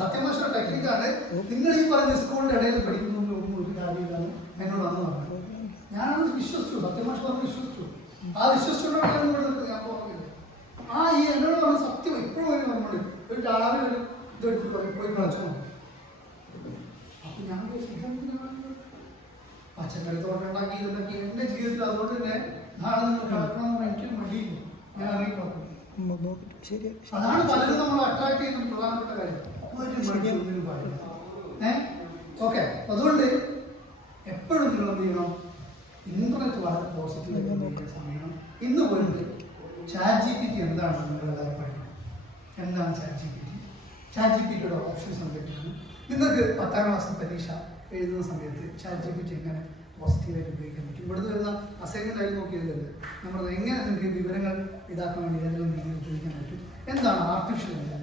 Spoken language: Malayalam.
സത്യമാഷ ടെക്നിക്കാണ്. നിങ്ങൾ ഈ പറഞ്ഞ സ്കൂളിന്റെ ഇടയിൽ പഠിക്കുന്നൊന്നും ഒരു കാര്യമില്ലാന്ന് എന്നോട് അന്ന് പറഞ്ഞു. ഞാനത് വിശ്വസിച്ചു, സത്യമാഷ പറഞ്ഞ് വിശ്വസിച്ചു. ആ വിശ്വസിച്ചുകൊണ്ടാണ് ഞാൻ പോകുന്നില്ല. ഈ എന്നോട് പറഞ്ഞ സത്യം ഇപ്പോഴും പറഞ്ഞോണ്ട് ഒരു രാവിലെ ഒരു ഇതെടുത്ത് പറയും പോയി കളിച്ചോ. അപ്പൊ ഞാൻ പച്ചക്കറി തോട്ടം ഉണ്ടാക്കി ഇതുണ്ടാക്കി എന്റെ ജീവിതത്തിൽ. അതുകൊണ്ട് തന്നെ നാളെ നിങ്ങൾ കളിക്കണമെന്ന് എനിക്കൊരു മടിയില്ല. ഞാൻ ഇറങ്ങി കളക്കും. അതാണ് പലരും നമ്മൾ അട്രാക്ട് ചെയ്യുന്ന പ്രധാനപ്പെട്ട കാര്യം. ഓക്കെ, അതുകൊണ്ട് എപ്പോഴും നിങ്ങൾ എന്ത് ചെയ്യണം, ഇന്റർനെറ്റ് വളരെ പോസിറ്റീവായിട്ട് സമയണം. ഇന്ന് പോയിട്ട് ChatGPT എന്താണെന്ന് നിങ്ങൾ എല്ലാവരും പഠിക്കണം. എന്താണ് ChatGPT? ChatGPTയുടെ ഓപ്ഷൻസ് എന്തൊക്കെയാണ്? നിങ്ങൾക്ക് 10ാം ക്ലാസ് പരീക്ഷ എഴുതുന്ന സമയത്ത് ChatGPT എങ്ങനെ പോസിറ്റീവായിട്ട് ഉപയോഗിക്കാൻ പറ്റും? ഇവിടുന്ന് വരുന്ന അസൈൻമെന്റ് ആയി നോക്കിയതല്ലേ നമ്മൾ എങ്ങനെ നിങ്ങൾക്ക് വിവരങ്ങൾ ഇതാക്കാൻ വേണ്ടി ഏതെങ്കിലും രീതിയിൽ ഉപയോഗിക്കാൻ പറ്റും? എന്താണ് ആർട്ടിഫിഷ്യൽ ഇന്റലിജൻസ്?